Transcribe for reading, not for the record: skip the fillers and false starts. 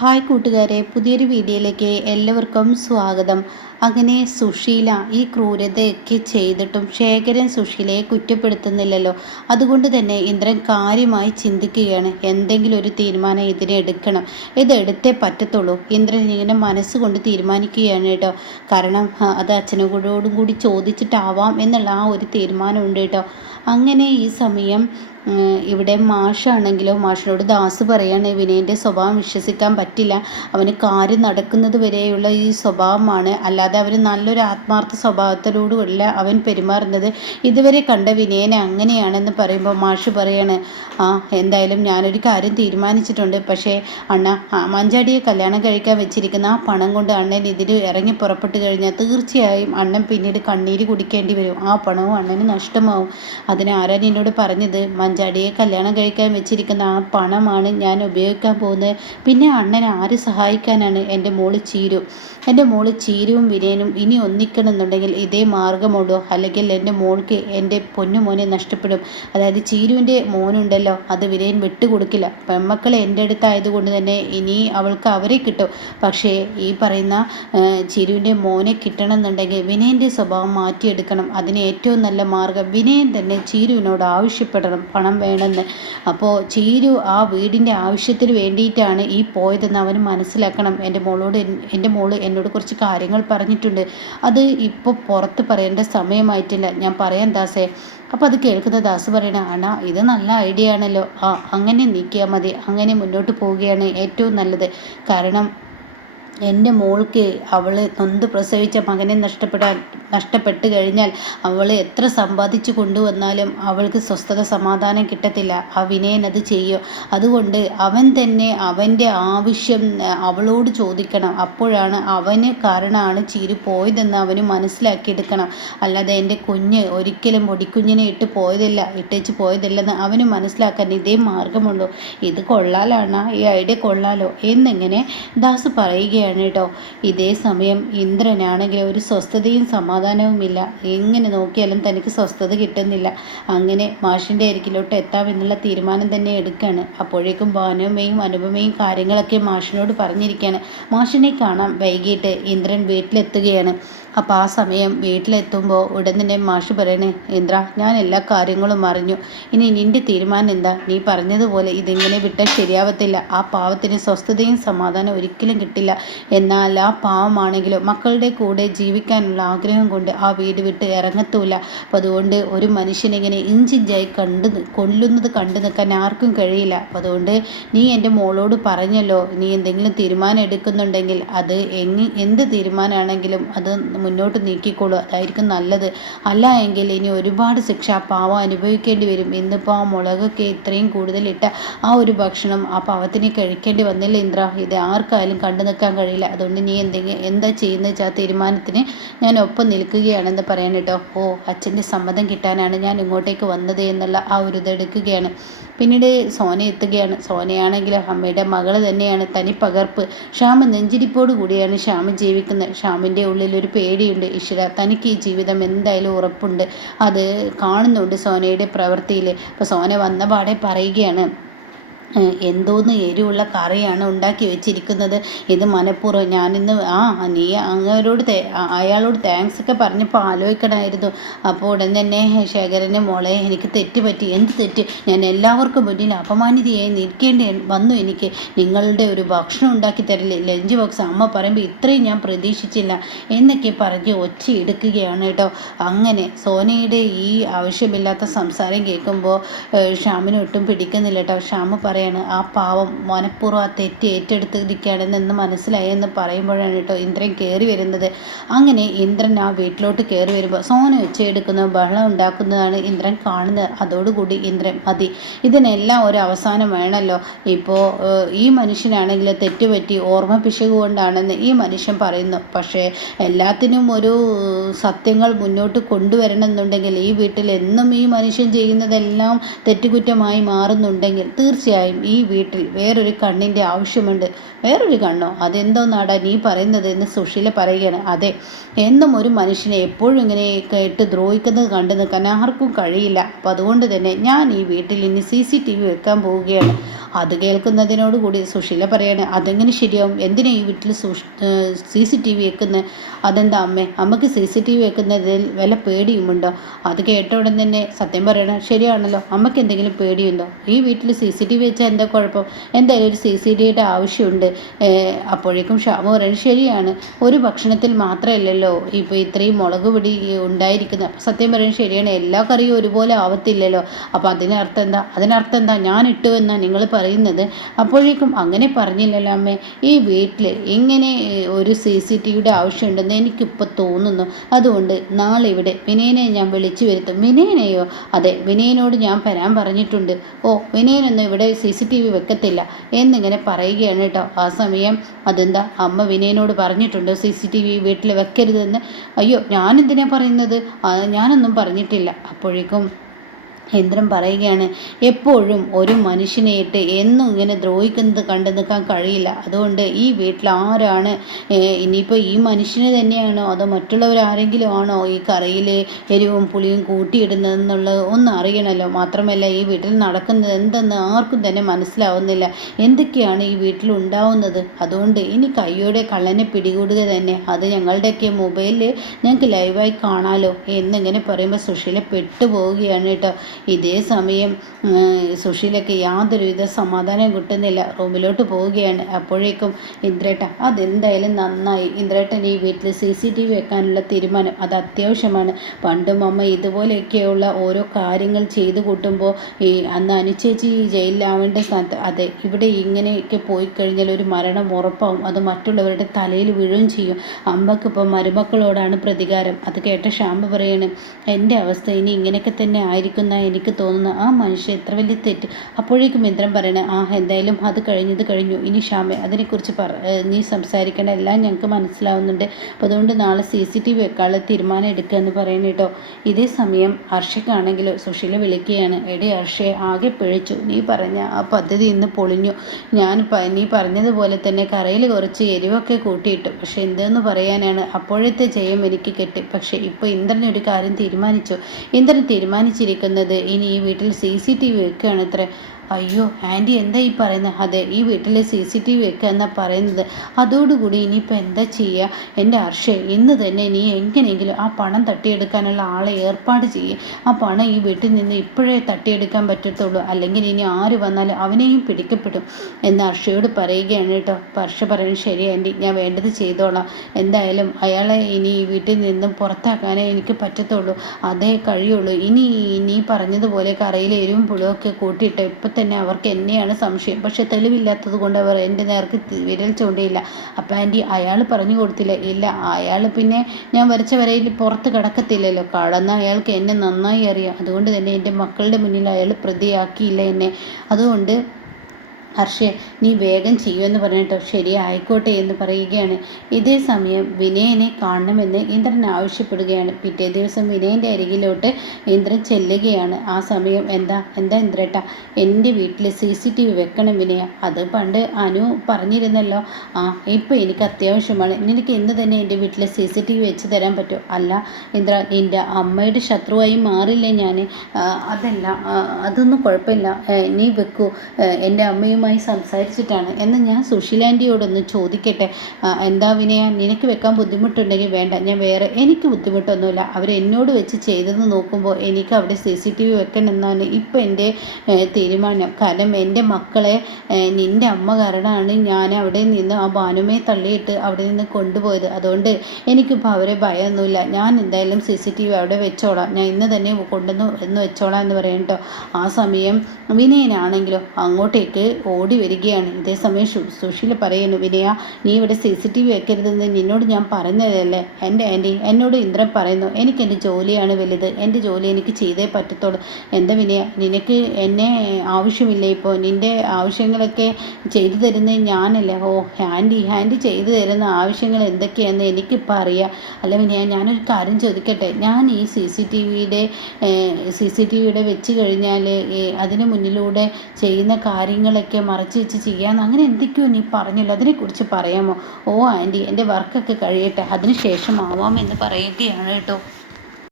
Hi കൂട്ടുകാരെ, പുതിയൊരു വീഡിയോയിലേക്ക് എല്ലാവർക്കും സ്വാഗതം. അങ്ങനെ സുശീല ഈ ക്രൂരതയൊക്കെ ചെയ്തിട്ടും ശേഖരൻ സുശീലയെ കുറ്റപ്പെടുത്തുന്നില്ലല്ലോ. അതുകൊണ്ട് തന്നെ ഇന്ദ്രൻ കാര്യമായി ചിന്തിക്കുകയാണ്. എന്തെങ്കിലും ഒരു തീരുമാനം ഇതിനെടുക്കണം, ഇതെടുത്തേ പറ്റത്തുള്ളൂ. ഇന്ദ്രൻ ഇങ്ങനെ മനസ്സുകൊണ്ട് തീരുമാനിക്കുകയാണ് കേട്ടോ. കാരണം അത് അച്ഛനോടും കൂടി ചോദിച്ചിട്ടാവാം എന്നുള്ള ആ ഒരു തീരുമാനമുണ്ട് കേട്ടോ. അങ്ങനെ ഈ സമയം ഇവിടെ മാഷാണെങ്കിലോ മാഷിനോട് ദാസ് പറയാണ്, വിനയൻ്റെ സ്വഭാവം വിശ്വസിക്കാൻ പറ്റില്ല. അവന് കാര്യം നടക്കുന്നത് വരെയുള്ള ഈ സ്വഭാവമാണ്, അല്ലാതെ അവന് നല്ലൊരു ആത്മാർത്ഥ സ്വഭാവത്തോടുകൂടില്ല അവൻ പെരുമാറുന്നത്. ഇതുവരെ കണ്ട വിനയനെ അങ്ങനെയാണെന്ന് പറയുമ്പോൾ മാഷ് പറയാണ്, എന്തായാലും ഞാനൊരു കാര്യം തീരുമാനിച്ചിട്ടുണ്ട്. പക്ഷേ അണ്ണ, മഞ്ചാടിയെ കല്യാണം കഴിക്കാൻ വെച്ചിരിക്കുന്ന ആ പണം കൊണ്ട് അണ്ണൻ ഇതിന് ഇറങ്ങി പുറപ്പെട്ട് കഴിഞ്ഞാൽ തീർച്ചയായും അണ്ണൻ പിന്നീട് കണ്ണീര് കുടിക്കേണ്ടി വരും. ആ പണവും അണ്ണന് നഷ്ടമാവും. അതിന് ആരാ എന്നോട് പറഞ്ഞത്? മഞ്ചാടിയെ കല്യാണം കഴിക്കാൻ വെച്ചിരിക്കുന്ന ആ പണമാണ് ഞാൻ ഉപയോഗിക്കാൻ പോകുന്നത്. പിന്നെ അണ്ണനെ ആര് സഹായിക്കാനാണ്? എൻ്റെ മോള് ചീരുവും വിനയനും ഇനി ഒന്നിക്കണമെന്നുണ്ടെങ്കിൽ ഇതേ മാർഗമുള്ളൂ. അല്ലെങ്കിൽ എൻ്റെ മോൾക്ക് എൻ്റെ പൊന്നുമോനെ നഷ്ടപ്പെടും. അതായത് ചീരുവിൻ്റെ മോനുണ്ടല്ലോ, അത് വിനയൻ വിട്ടുകൊടുക്കില്ല. പെൺമക്കൾ എൻ്റെ അടുത്തായതുകൊണ്ട് തന്നെ ഇനി അവൾക്ക് അവരെ കിട്ടും. പക്ഷേ ഈ പറയുന്ന ചീരുവിൻ്റെ മോനെ കിട്ടണമെന്നുണ്ടെങ്കിൽ വിനയൻ്റെ സ്വഭാവം മാറ്റിയെടുക്കണം. അതിന് ഏറ്റവും നല്ല മാർഗം വിനയൻ തന്നെ ചീരുവിനോട് ആവശ്യപ്പെടണം പണം വേണമെന്ന്. അപ്പോൾ ചീരു ആ വീടിൻ്റെ ആവശ്യത്തിന് വേണ്ടിയിട്ടാണ് ഈ പോയതെന്ന് അവന് മനസ്സിലാക്കണം. എൻ്റെ മോള് എന്നോട് കുറച്ച് കാര്യങ്ങൾ പറഞ്ഞിട്ടുണ്ട്. അത് ഇപ്പോൾ പുറത്ത് പറയേണ്ട സമയമായിട്ടില്ല, ഞാൻ പറയാം ദാസേ. അപ്പോൾ അത് കേൾക്കുന്ന ദാസ് പറയണ, ആണാ ഇത് നല്ല ഐഡിയ ആണല്ലോ, അങ്ങനെ നീക്കിയാൽ മതി, അങ്ങനെ മുന്നോട്ട് പോവുകയാണ് ഏറ്റവും നല്ലത്. കാരണം എൻ്റെ മോൾക്ക് അവൾ നൊന്ത് പ്രസവിച്ച മകനെ നഷ്ടപ്പെട്ട് കഴിഞ്ഞാൽ അവൾ എത്ര സമ്പാദിച്ചു കൊണ്ടുവന്നാലും അവൾക്ക് സ്വസ്ഥത സമാധാനം കിട്ടത്തില്ല. ആ വിനയൻ അത് ചെയ്യും. അതുകൊണ്ട് അവൻ തന്നെ അവൻ്റെ ആവശ്യം അവളോട് ചോദിക്കണം. അപ്പോഴാണ് അവന് കാരണമാണ് ചീരു പോയതെന്ന് അവന് മനസ്സിലാക്കിയെടുക്കണം. അല്ലാതെ എൻ്റെ കുഞ്ഞ് ഒരിക്കലും പൊടിക്കുഞ്ഞിനെ ഇട്ടേച്ച് പോയതല്ലെന്ന് അവന് മനസ്സിലാക്കാൻ ഇതേ മാർഗമുള്ളൂ. ഇത് കൊള്ളാലാണ്, ഈ ഐഡിയ കൊള്ളാലോ എന്നിങ്ങനെ ദാസ് പറയുകയാണ് കേട്ടോ. ഇതേ സമയം ഇന്ദ്രനാണെങ്കിൽ ഒരു സ്വസ്ഥതയും സമാധാനവുമില്ല. എങ്ങനെ നോക്കിയാലും തനിക്ക് സ്വസ്ഥത കിട്ടുന്നില്ല. അങ്ങനെ മാഷിൻ്റെ അരികിലോട്ട് എത്താമെന്നുള്ള തീരുമാനം തന്നെ എടുക്കുകയാണ്. അപ്പോഴേക്കും ഭാനുമയും അനുപമയും കാര്യങ്ങളൊക്കെ മാഷിനോട് പറഞ്ഞിരിക്കുകയാണ്. മാഷിനെ കാണാൻ വൈകിട്ട് ഇന്ദ്രൻ വീട്ടിലെത്തുകയാണ്. അപ്പോൾ ആ സമയം വീട്ടിലെത്തുമ്പോൾ ഉടൻ തന്നെ മാഷ് പറയണേ, ഇന്ദ്ര, ഞാൻ എല്ലാ കാര്യങ്ങളും അറിഞ്ഞു. ഇനി നിൻ്റെ തീരുമാനം എന്താ? നീ പറഞ്ഞതുപോലെ ഇതിങ്ങനെ വിട്ടാൽ ശരിയാവത്തില്ല. ആ പാവത്തിന് സ്വസ്ഥതയും സമാധാനം ഒരിക്കലും കിട്ടില്ല. എന്നാൽ ആ പാവമാണെങ്കിലും മക്കളുടെ കൂടെ ജീവിക്കാനുള്ള ആഗ്രഹം കൊണ്ട് ആ വീട് വിട്ട് ഇറങ്ങത്തൂല. അപ്പം അതുകൊണ്ട് ഒരു മനുഷ്യനിങ്ങനെ ഇഞ്ചിഞ്ചായി കൊല്ലുന്നത് കണ്ടു നിൽക്കാൻ ആർക്കും കഴിയില്ല. അപ്പം അതുകൊണ്ട് നീ എൻ്റെ മോളോട് പറഞ്ഞല്ലോ, നീ എന്തെങ്കിലും തീരുമാനം എടുക്കുന്നുണ്ടെങ്കിൽ അത് എന്ത് തീരുമാനമാണെങ്കിലും അത് മുന്നോട്ട് നീക്കിക്കോളൂ, അതായിരിക്കും നല്ലത്. അല്ല എങ്കിൽ ഇനി ഒരുപാട് ശിക്ഷ പാവം അനുഭവിക്കേണ്ടി വരും. ഇന്നിപ്പോൾ ആ മുളകൊക്കെ ഇത്രയും കൂടുതലിട്ട ആ ഒരു ഭക്ഷണം ആ പാവത്തിന് കഴിക്കേണ്ടി വന്നില്ല ഇന്ദ്ര. ഇത് ആർക്കായാലും കണ്ടു നിൽക്കാൻ കഴിയില്ല. അതുകൊണ്ട് നീ എന്താ ചെയ്യുന്നത് വെച്ചാൽ ആ തീരുമാനത്തിന് ഞാൻ ഒപ്പം നിൽക്കുകയാണെന്ന് പറയാൻ കേട്ടോ. അച്ഛൻ്റെ സമ്മതം കിട്ടാനാണ് ഞാൻ ഇങ്ങോട്ടേക്ക് വന്നത് എന്നുള്ള ആ ഒരു ഇതെടുക്കുകയാണ്. പിന്നീട് സോന എത്തുകയാണ്. സോനയാണെങ്കിൽ അമ്മയുടെ മകൾ തന്നെയാണ്, തനി പകർപ്പ്. ശ്യാമ നെഞ്ചിരിപ്പോട് കൂടിയാണ് ശ്യാമ ജീവിക്കുന്നത്. ശ്യാമിൻ്റെ ഉള്ളിലൊരു പേടിയുണ്ട്. ഈശ്വര, തനിക്ക് ഈ ജീവിതം എന്തായാലും ഉറപ്പുണ്ട്. അത് കാണുന്നുണ്ട് സോനയുടെ പ്രവൃത്തിയിൽ. അപ്പോൾ സോന വന്ന പാടെ പറയുകയാണ്, എന്തോന്ന് എരിവുള്ള കറിയാണ് ഉണ്ടാക്കി വെച്ചിരിക്കുന്നത്. ഇത് മനഃപൂർവ്വം ഞാനിന്ന് നീ അയാളോട് താങ്ക്സ് ഒക്കെ പറഞ്ഞപ്പോൾ ആലോചിക്കണമായിരുന്നു. അപ്പോൾ ഉടൻ തന്നെ ശേഖരൻ്റെ മോളെ, എനിക്ക് തെറ്റ് പറ്റി. എന്ത് തെറ്റ്? ഞാൻ എല്ലാവർക്കും മുന്നിൽ അപമാനിതയായി നിൽക്കേണ്ടി വന്നു. എനിക്ക് നിങ്ങളുടെ ഒരു ഭക്ഷണം ഉണ്ടാക്കി തരില്ലേ, ലഞ്ച് ബോക്സ്. അമ്മ പറയുമ്പോൾ ഇത്രയും ഞാൻ പ്രതീക്ഷിച്ചില്ല എന്നൊക്കെ പറഞ്ഞ് ഒച്ചയെടുക്കുകയാണ് കേട്ടോ. അങ്ങനെ സോനയുടെ ഈ ആവശ്യമില്ലാത്ത സംസാരം കേൾക്കുമ്പോൾ ഷ്യാമിന് ഒട്ടും പിടിക്കുന്നില്ല കേട്ടോ. ഷ്യാമ് ആ പാവം മനഃപൂർവ്വം ആ തെറ്റ് ഏറ്റെടുത്തിരിക്കുകയാണെന്ന് മനസ്സിലായെന്ന് പറയുമ്പോഴാണ് കേട്ടോ ഇന്ദ്രൻ കയറി വരുന്നത്. അങ്ങനെ ഇന്ദ്രൻ ആ വീട്ടിലോട്ട് കയറി വരുമ്പോൾ സോന ഒച്ചയെടുക്കുന്ന ബഹളം ഉണ്ടാക്കുന്നതാണ് ഇന്ദ്രൻ കാണുന്നത്. അതോടുകൂടി ഇന്ദ്രൻ മതി, ഇതിനെല്ലാം ഒരു അവസാനം വേണമല്ലോ. ഇപ്പോൾ ഈ മനുഷ്യനാണെങ്കിൽ തെറ്റുപറ്റി ഓർമ്മ പിശക് കൊണ്ടാണെന്ന് ഈ മനുഷ്യൻ പറയുന്നു. പക്ഷേ എല്ലാത്തിനും ഒരു സത്യങ്ങൾ മുന്നോട്ട് കൊണ്ടുവരണമെന്നുണ്ടെങ്കിൽ ഈ വീട്ടിൽ എന്നും ഈ മനുഷ്യൻ ചെയ്യുന്നതെല്ലാം തെറ്റുകുറ്റമായി മാറുന്നുണ്ടെങ്കിൽ തീർച്ചയായും പറയും ഈ വീട്ടിൽ വേറൊരു കണ്ണിൻ്റെ ആവശ്യമുണ്ട്. വേറൊരു കണ്ണോ? അതെന്തോന്നാടാ നീ പറയുന്നത് എന്ന് സുശീല പറയുകയാണ്. അതെ, എന്നും ഒരു മനുഷ്യനെ എപ്പോഴും ഇങ്ങനെ കേട്ട് ദ്രോഹിക്കുന്നത് കണ്ടു നിൽക്കാൻ ആർക്കും കഴിയില്ല. അപ്പം അതുകൊണ്ട് തന്നെ ഞാൻ ഈ വീട്ടിൽ ഇനി CCTV വെക്കാൻ പോവുകയാണ്. അത് കേൾക്കുന്നതിനോടുകൂടി സുശീല പറയാണ്, അതെങ്ങനെ ശരിയാവും? എന്തിനാ ഈ വീട്ടിൽ CCTV വെക്കുന്നത്? അതെന്താ അമ്മേ, അമ്മക്ക് CCTV വെക്കുന്നതിൽ വല്ല പേടിയുമുണ്ടോ? അത് കേട്ട ഉടൻ തന്നെ സത്യം പറയണം, ശരിയാണല്ലോ, അമ്മക്ക് എന്തെങ്കിലും പേടിയുണ്ടോ? ഈ വീട്ടിൽ CCTV വെച്ചാൽ എന്താ കുഴപ്പം? എന്തായാലും ഒരു CCTVയുടെ ആവശ്യമുണ്ട്. അപ്പോഴേക്കും ഷാമു പറയുന്നത് ശരിയാണ്, ഒരു ഭക്ഷണത്തിൽ മാത്രമല്ലല്ലോ ഇപ്പോൾ ഇത്രയും മുളക് പൊടി ഉണ്ടായിരിക്കുന്നത്. സത്യം പറയുന്നത് ശരിയാണ്, എല്ലാ കറിയും ഒരുപോലെ ആവത്തില്ലല്ലോ. അപ്പോൾ അതിനർത്ഥം എന്താ ഞാൻ ഇട്ടു എന്നാണ് നിങ്ങൾ പറയുന്നത്? അപ്പോഴേക്കും അങ്ങനെ പറഞ്ഞില്ലല്ലോ അമ്മേ, ഈ വീട്ടിൽ ഇങ്ങനെ ഒരു CCTVയുടെ ആവശ്യമുണ്ടെന്ന് എനിക്കിപ്പോൾ തോന്നുന്നു. അതുകൊണ്ട് നാളെ ഇവിടെ വിനയനെ ഞാൻ വിളിച്ചു വരുത്തും. വിനയനെയോ? അതെ, വിനയനോട് ഞാൻ വരാൻ പറഞ്ഞിട്ടുണ്ട്. ഓ, വിനയനൊന്നും ഇവിടെ CCTV വെക്കത്തില്ല എന്നിങ്ങനെ പറയുകയാണ് കേട്ടോ. ആ സമയം അതെന്താ അമ്മ വിനയനോട് പറഞ്ഞിട്ടുണ്ടോ CCTV വീട്ടിൽ വെക്കരുതെന്ന്? അയ്യോ, ഞാനെന്തിനാ പറയുന്നത്? ഞാനൊന്നും പറഞ്ഞിട്ടില്ല. അപ്പോഴേക്കും ഇന്ദ്രൻ പറയുകയാണ്, എപ്പോഴും ഒരു മനുഷ്യനെയിട്ട് എന്നും ഇങ്ങനെ ദ്രോഹിക്കുന്നത് കണ്ടു നിൽക്കാൻ കഴിയില്ല. അതുകൊണ്ട് ഈ വീട്ടിൽ ആരാണ്, ഇനിയിപ്പോൾ ഈ മനുഷ്യന് തന്നെയാണോ അതോ മറ്റുള്ളവരാരെങ്കിലും ആണോ ഈ കറിയിൽ എരിവും പുളിയും കൂട്ടിയിടുന്നതെന്നുള്ളത് ഒന്ന് അറിയണമല്ലോ. മാത്രമല്ല ഈ വീട്ടിൽ നടക്കുന്നത് എന്തെന്ന് ആർക്കും തന്നെ മനസ്സിലാവുന്നില്ല. എന്തൊക്കെയാണ് ഈ വീട്ടിൽ ഉണ്ടാവുന്നത്? അതുകൊണ്ട് ഇനി കയ്യോടെ കള്ളനെ പിടികൂടുക തന്നെ. അത് ഞങ്ങളുടെയൊക്കെ മൊബൈലിൽ ഞങ്ങൾക്ക് ലൈവായി കാണാലോ എന്നിങ്ങനെ പറയുമ്പോൾ സുശീല പെട്ടുപോവുകയാണ് കേട്ടോ. ഇതേ സമയം സുശീലയ്ക്ക് യാതൊരുവിധ സമാധാനം കിട്ടുന്നില്ല. റൂമിലോട്ട് പോവുകയാണ്. അപ്പോഴേക്കും ഇന്ദ്രേട്ട, അതെന്തായാലും നന്നായി. ഇന്ദ്രേട്ടൻ ഈ വീട്ടിൽ CCTV വെക്കാനുള്ള തീരുമാനം അത് അത്യാവശ്യമാണ്. പണ്ടും അമ്മ ഇതുപോലെയൊക്കെയുള്ള ഓരോ കാര്യങ്ങൾ ചെയ്തു കൂട്ടുമ്പോൾ അന്ന് അനുചേച്ചി ജയിലിലാവേണ്ട സ്ഥാനത്ത്, അതെ, ഇവിടെ ഇങ്ങനെയൊക്കെ പോയി കഴിഞ്ഞാൽ ഒരു മരണം ഉറപ്പാവും. അത് മറ്റുള്ളവരുടെ തലയിൽ വീഴുകയും ചെയ്യും. അമ്മക്കിപ്പോൾ മരുമക്കളോടാണ് പ്രതികാരം. അത് കേട്ട ശ്യാമ പറയാണ്, എൻ്റെ അവസ്ഥ ഇനി ഇങ്ങനെയൊക്കെ തന്നെ ആയിരിക്കുന്ന എനിക്ക് തോന്നുന്നു. ആ മനുഷ്യൻ എത്ര വലിയ തെറ്റ്. അപ്പോഴേക്കും ഇന്ദ്രൻ പറയണേ, എന്തായാലും അത് കഴിഞ്ഞു. ഇനി ഷാമെ അതിനെക്കുറിച്ച് നീ സംസാരിക്കേണ്ട, എല്ലാം ഞങ്ങൾക്ക് മനസ്സിലാവുന്നുണ്ട്. അപ്പോൾ അതുകൊണ്ട് നാളെ CCTV വെക്കാനുള്ള തീരുമാനം എടുക്കുക എന്ന് പറയുന്നത് കേട്ടോ. ഇതേ സമയം ഹർഷയ്ക്കാണെങ്കിലോ സുശീല വിളിക്കുകയാണ്, എടി ഹർഷയെ, ആകെ പിഴച്ചു. നീ പറഞ്ഞ ആ പദ്ധതി ഇന്ന് പൊളിഞ്ഞു. നീ പറഞ്ഞതുപോലെ തന്നെ കറയിൽ കുറച്ച് എരിവൊക്കെ കൂട്ടിയിട്ടു. പക്ഷെ എന്തെന്ന് പറയാനാണ്, അപ്പോഴത്തെ ജയം എനിക്ക് കെട്ടി. പക്ഷെ ഇപ്പോൾ ഇന്ദ്രൻ ഒരു കാര്യം തീരുമാനിച്ചു. ഇന്ദ്രൻ തീരുമാനിച്ചിരിക്കുന്നത് ഇനി ഈ വീട്ടിൽ CCTV വെക്കുകയാണ് ഇത്ര. അയ്യോ ആൻറ്റി, എന്താ ഈ പറയുന്നത്? അതെ, ഈ വീട്ടിൽ CCTV വെക്കുക എന്നാണ് പറയുന്നത്. അതോടുകൂടി ഇനിയിപ്പോൾ എന്താ ചെയ്യുക? എൻ്റെ ഹർഷേ, ഇന്ന് തന്നെ നീ എങ്ങനെയെങ്കിലും ആ പണം തട്ടിയെടുക്കാനുള്ള ആളെ ഏർപ്പാട് ചെയ്യും. ആ പണം ഈ വീട്ടിൽ നിന്ന് ഇപ്പോഴേ തട്ടിയെടുക്കാൻ പറ്റത്തുള്ളൂ. അല്ലെങ്കിൽ ഇനി ആര് വന്നാലും അവനെയും പിടിക്കപ്പെടും എന്ന് ഹർഷയോട് പറയുകയാണ് കേട്ടോ. ഹർഷ പറയുന്നത് ശരി ആൻറ്റി, ഞാൻ വേണ്ടത് ചെയ്തോളാം. എന്തായാലും അയാളെ ഇനി ഈ വീട്ടിൽ നിന്നും പുറത്താക്കാനേ എനിക്ക് പറ്റത്തുള്ളൂ. അതേ കഴിയുള്ളൂ. ഇനി നീ പറഞ്ഞതുപോലെ കറയിൽ എരിവും പുളിയൊക്കെ കൂട്ടിയിട്ട് ഇപ്പം തന്നെ അവർക്ക് എന്നെയാണ് സംശയം. പക്ഷെ തെളിവില്ലാത്തത് കൊണ്ട് അവർ എൻ്റെ നേർക്ക് വിരൽ ചൂണ്ടിയില്ല. അപ്പം ആൻറ്റി, അയാൾ പറഞ്ഞു കൊടുത്തില്ല? ഇല്ല, അയാൾ പിന്നെ ഞാൻ വരച്ച വരയിൽ പുറത്ത് കിടക്കത്തില്ലല്ലോ. കടന്ന അയാൾക്ക് എന്നെ നന്നായി അറിയാം. അതുകൊണ്ട് തന്നെ എൻ്റെ മക്കളുടെ മുന്നിൽ അയാൾ പ്രതിയാക്കിയില്ല എന്നെ. അതുകൊണ്ട് ഹർഷേ, നീ വേഗം ചെയ്യുമെന്ന് പറഞ്ഞിട്ടോ. ശരി, ആയിക്കോട്ടെ എന്ന് പറയുകയാണ്. ഇതേ സമയം വിനയനെ കാണണമെന്ന് ഇന്ദ്രൻ ആവശ്യപ്പെടുകയാണ്. പിറ്റേ ദിവസം വിനയൻ്റെ അരികിലോട്ട് ഇന്ദ്രൻ ചെല്ലുകയാണ്. ആ സമയം എന്താ ഇന്ദ്രേട്ട, എൻ്റെ വീട്ടിൽ CCTV വെക്കണം വിനയ. അത് പണ്ട് അനു പറഞ്ഞിരുന്നല്ലോ. ഇപ്പോൾ എനിക്ക് അത്യാവശ്യമാണ്. നിനക്ക് ഇന്ന് തന്നെ എൻ്റെ വീട്ടിൽ CCTV വെച്ച് തരാൻ പറ്റുമോ? അല്ല ഇന്ദ്ര, നിൻ്റെ അമ്മയുടെ ശത്രുവായി മാറില്ലേ ഞാൻ? അതല്ല, അതൊന്നും കുഴപ്പമില്ല, നീ വെക്കൂ. എൻ്റെ അമ്മയും സംസാരിച്ചിട്ടാണ് എന്ന് ഞാൻ സുശീലാൻ്റിയോടൊന്ന് ചോദിക്കട്ടെ. എന്താ വിനയ, നിനക്ക് വെക്കാൻ ബുദ്ധിമുട്ടുണ്ടെങ്കിൽ വേണ്ട, ഞാൻ വേറെ, എനിക്ക് ബുദ്ധിമുട്ടൊന്നുമില്ല. അവരെന്നോട് വെച്ച് ചെയ്തെന്ന് നോക്കുമ്പോൾ എനിക്ക് അവിടെ CCTV വെക്കണമെന്നാണ് ഇപ്പം എൻ്റെ തീരുമാനം. കാരണം എൻ്റെ മക്കളെ നിൻ്റെ അമ്മ കാരണമാണ് ഞാൻ അവിടെ നിന്ന് ആ ഭാനുമയെ തള്ളിയിട്ട് അവിടെ നിന്ന് കൊണ്ടുപോയത്. അതുകൊണ്ട് എനിക്കിപ്പോൾ അവരെ ഭയമൊന്നുമില്ല. ഞാൻ എന്തായാലും CCTV അവിടെ വെച്ചോളാം. ഞാൻ ഇന്ന് തന്നെ കൊണ്ടുവന്ന് വെച്ചോളാം എന്ന് പറയും കേട്ടോ. ആ സമയം വിനയനാണെങ്കിലോ അങ്ങോട്ടേക്ക് ഓടി വരികയാണ്. ഇതേസമയം സുശീല പറയുന്നു, വിനയ നീ ഇവിടെ CCTV വെക്കരുതെന്ന് നിന്നോട് ഞാൻ പറഞ്ഞതല്ലേ. എൻ്റെ ആൻറ്റി എന്നോട് ഇന്ദ്രൻ പറയുന്നു, എനിക്ക് എൻ്റെ ജോലിയാണ് വലുത്, എൻ്റെ ജോലി എനിക്ക് ചെയ്തേ പറ്റത്തുള്ളൂ. എന്താ വിനയ നിനക്ക് എന്നെ ആവശ്യമില്ലേ? ഇപ്പോൾ നിൻ്റെ ആവശ്യങ്ങളൊക്കെ ചെയ്തു തരുന്നത് ഞാനല്ലേ? ഓ ആൻറ്റി ചെയ്തു തരുന്ന ആവശ്യങ്ങൾ എന്തൊക്കെയാണെന്ന് എനിക്കിപ്പോൾ അറിയാം. അല്ല വിനയ ഞാനൊരു കാര്യം ചോദിക്കട്ടെ, ഞാൻ ഈ CCTVയുടെ വെച്ച് കഴിഞ്ഞാൽ അതിന് മുന്നിലൂടെ ചെയ്യുന്ന കാര്യങ്ങളൊക്കെ മറച്ച് വെച്ച് ചെയ്യാമെന്ന് അങ്ങനെ എന്തൊക്കെയോ നീ പറഞ്ഞല്ലോ, അതിനെക്കുറിച്ച് പറയാമോ? ഓ ആൻറ്റി എൻ്റെ വർക്കൊക്കെ കഴിയട്ടെ അതിന് ശേഷം ആവാമെന്ന് പറയുകയാണ് കേട്ടോ.